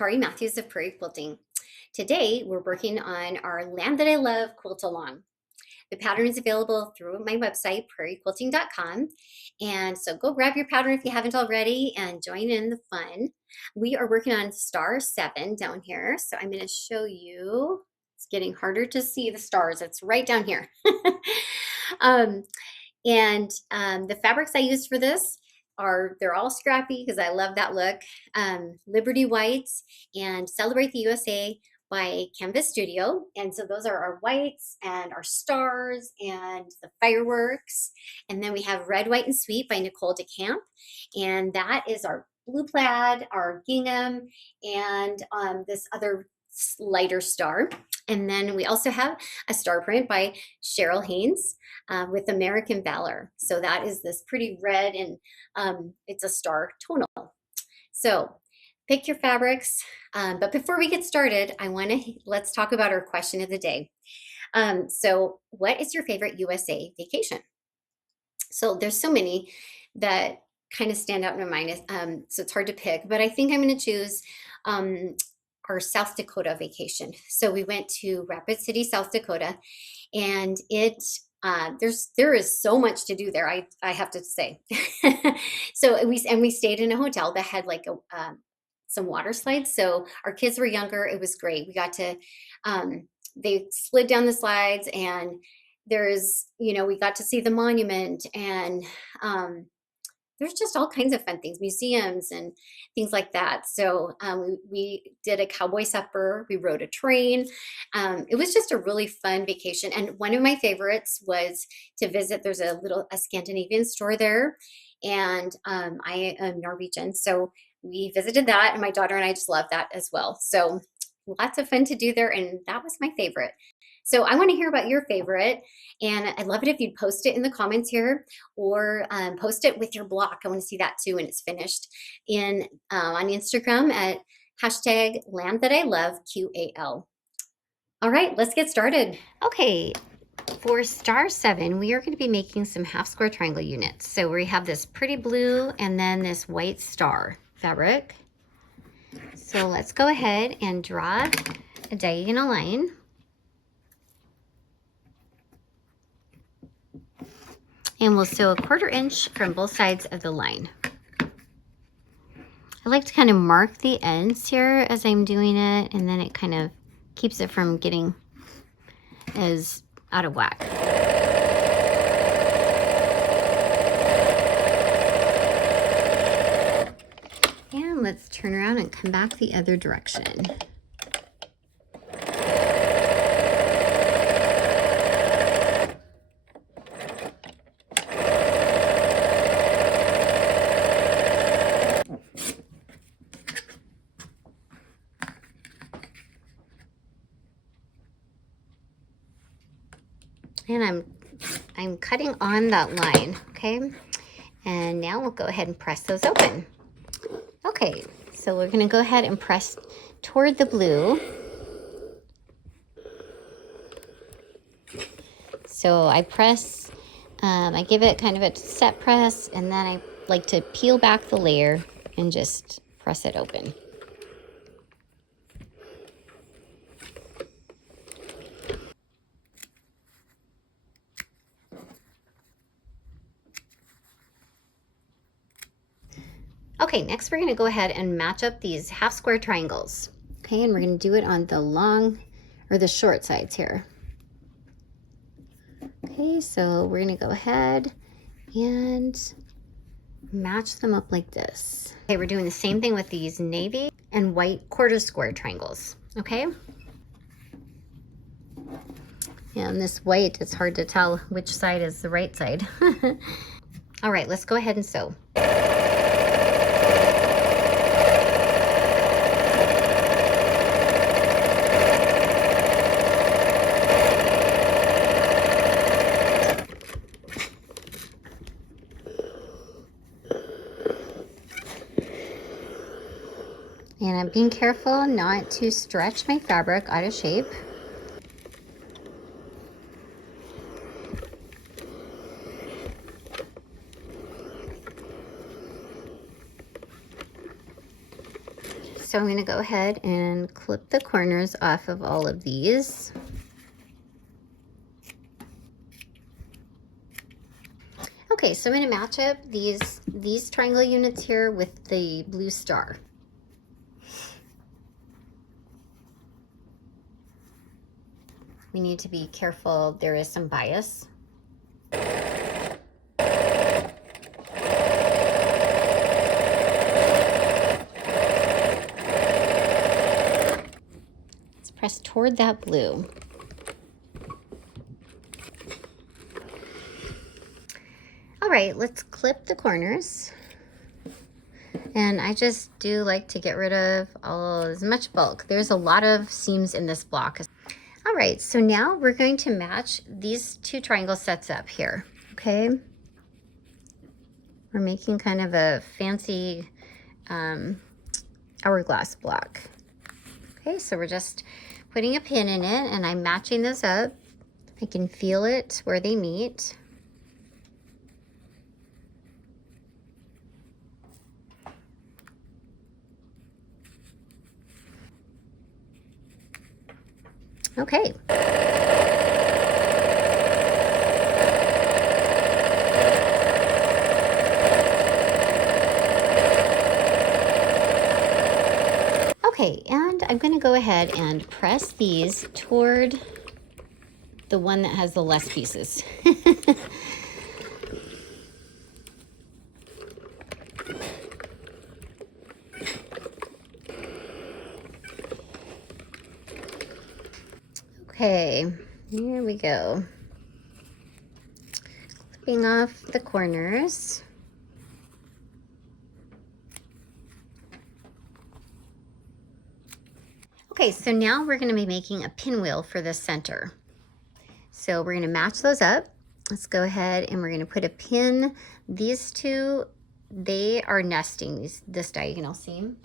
Kari Mathews of Prairie Quilting. Today, we're working on our Land That I Love quilt along. The pattern is available through my website, prairiequilting.com. And so go grab your pattern if you haven't already and join in the fun. We are working on star 7 down here. So I'm going to show you. It's getting harder to see the stars. It's right down here. The fabrics I used for this they're all scrappy because I love that look. Liberty Whites and Celebrate the USA by Canvas Studio. And so those are our whites and our stars and the fireworks. And then we have Red, White, and Sweet by Nicole DeCamp. And that is our blue plaid, our gingham, and this other lighter star. And then we also have a star print by Cheryl Haynes with American Valor. So that is this pretty red and it's a star tonal. So pick your fabrics. But before we get started, let's talk about our question of the day. So what is your favorite USA vacation? So there's so many that kind of stand out in my mind. So it's hard to pick, but I think I'm going to choose our South Dakota vacation. So we went to Rapid City, South Dakota, and there is so much to do there. I have to say. So we stayed in a hotel that had like some water slides. So our kids were younger. It was great. We got to they slid down the slides, and we got to see the monument, and there's just all kinds of fun things, museums and things like that. So we did a cowboy supper. We rode a train. It was just a really fun vacation. And one of my favorites was to visit. There's a Scandinavian store there. And I am Norwegian. So we visited that. And my daughter and I just loved that as well. So lots of fun to do there. And that was my favorite. So I want to hear about your favorite, and I'd love it if you'd post it in the comments here, or post it with your block. I want to see that too when it's finished on Instagram at #LandThatILoveQAL. All right, let's get started. Okay, for star 7, we are going to be making some half square triangle units. So we have this pretty blue and then this white star fabric. So let's go ahead and draw a diagonal line. And we'll sew a 1/4 inch from both sides of the line. I like to kind of mark the ends here as I'm doing it, and then it kind of keeps it from getting as out of whack. And let's turn around and come back the other direction. And I'm cutting on that line, okay? And now we'll go ahead and press those open. Okay, so we're gonna go ahead and press toward the blue. So I press, I give it kind of a set press, and then I like to peel back the layer and just press it open. Okay, next we're going to go ahead and match up these half square triangles. Okay, and we're going to do it on the short sides here. Okay, so we're going to go ahead and match them up like this. Okay, we're doing the same thing with these navy and white 1/4 square triangles. Okay. And this white, it's hard to tell which side is the right side. All right, let's go ahead and sew. And I'm being careful not to stretch my fabric out of shape. so I'm going to go ahead and clip the corners off of all of these. Okay, so I'm going to match up these triangle units here with the blue star. We need to be careful, there is some bias. Let's press toward that blue. All right, let's clip the corners. And I just do like to get rid of as much bulk. There's a lot of seams in this block. All right, so now we're going to match these two triangle sets up here, okay? We're making kind of a fancy hourglass block. Okay, so we're just putting a pin in it and I'm matching those up. I can feel it where they meet. Okay. Okay, and I'm going to go ahead and press these toward the one that has the less pieces. Okay, here we go. Clipping off the corners. Okay, so now we're going to be making a pinwheel for the center. So we're going to match those up. Let's go ahead and we're going to put a pin. These two, they are nesting this diagonal seam.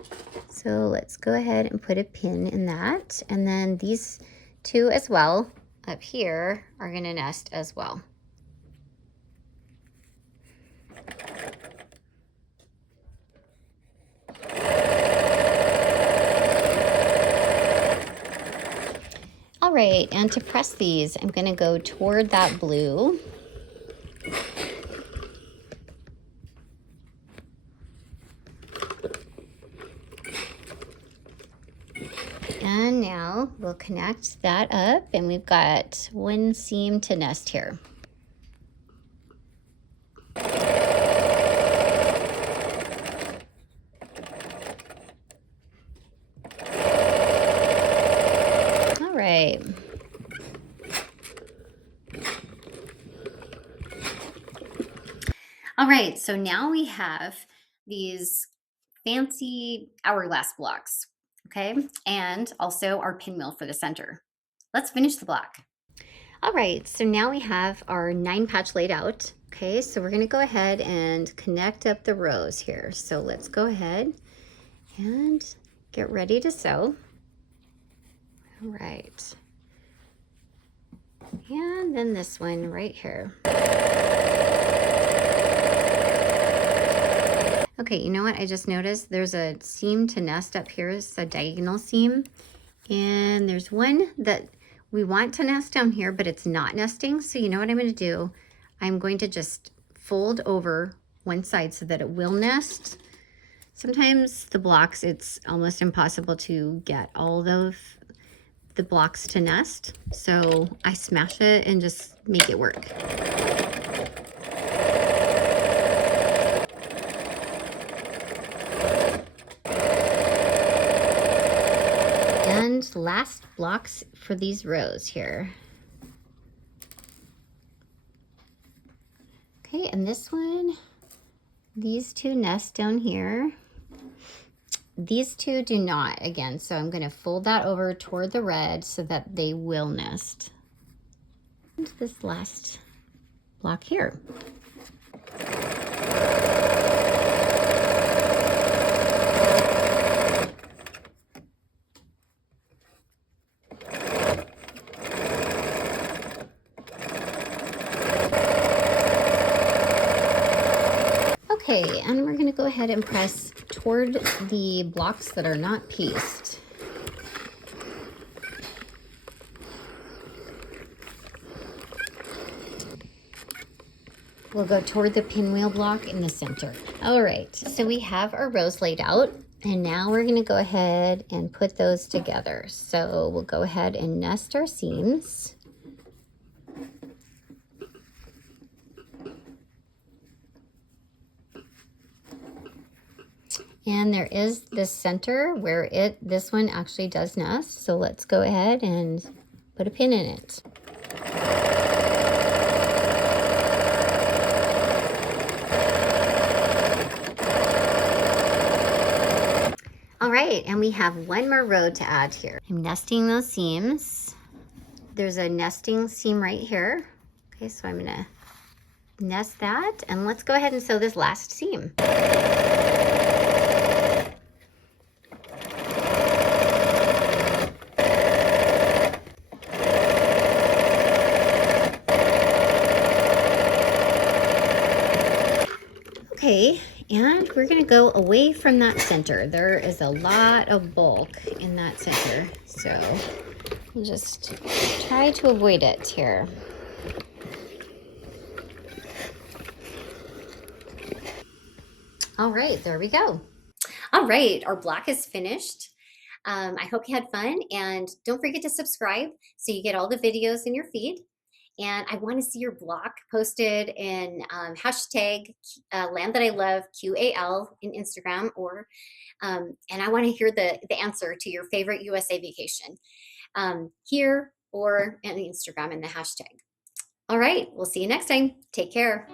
So let's go ahead and put a pin in that. And then these two as well up here are going to nest as well. All right, and to press these, I'm going to go toward that blue. And now we'll connect that up, and we've got one seam to nest here. All right. All right, so now we have these fancy hourglass blocks, okay? And also our pinwheel for the center. Let's finish the block. All right, so now we have our 9 patch laid out. Okay, so we're gonna go ahead and connect up the rows here. So let's go ahead and get ready to sew. All right. And then this one right here. Okay, you know what? I just noticed there's a seam to nest up here. It's a diagonal seam. And there's one that we want to nest down here, but it's not nesting. So you know what I'm going to do? I'm going to just fold over one side so that it will nest. Sometimes the blocks, it's almost impossible to get all of the blocks to nest. So I smash it and just make it work. And last blocks for these rows here. Okay, and this one, these two nest down here. These two do not, again, so I'm going to fold that over toward the red so that they will nest. And this last block here. Okay, and we're gonna go ahead and press toward the blocks that are not pieced. We'll go toward the pinwheel block in the center. All right, so we have our rows laid out, and now we're gonna go ahead and put those together. So we'll go ahead and nest our seams. And there is this center where this one actually does nest. So let's go ahead and put a pin in it. All right, and we have one more row to add here. I'm nesting those seams. There's a nesting seam right here. Okay, so I'm gonna nest that, and let's go ahead and sew this last seam. Okay, and we're gonna go away from that center. There is a lot of bulk in that center, so we'll just try to avoid it here. All right, there we go. All right, our block is finished. I hope you had fun, and don't forget to subscribe so you get all the videos in your feed. And I want to see your block posted in hashtag land that I love QAL in Instagram, or and I want to hear the answer to your favorite USA vacation here or on Instagram in the hashtag. All right, we'll see you next time. Take care.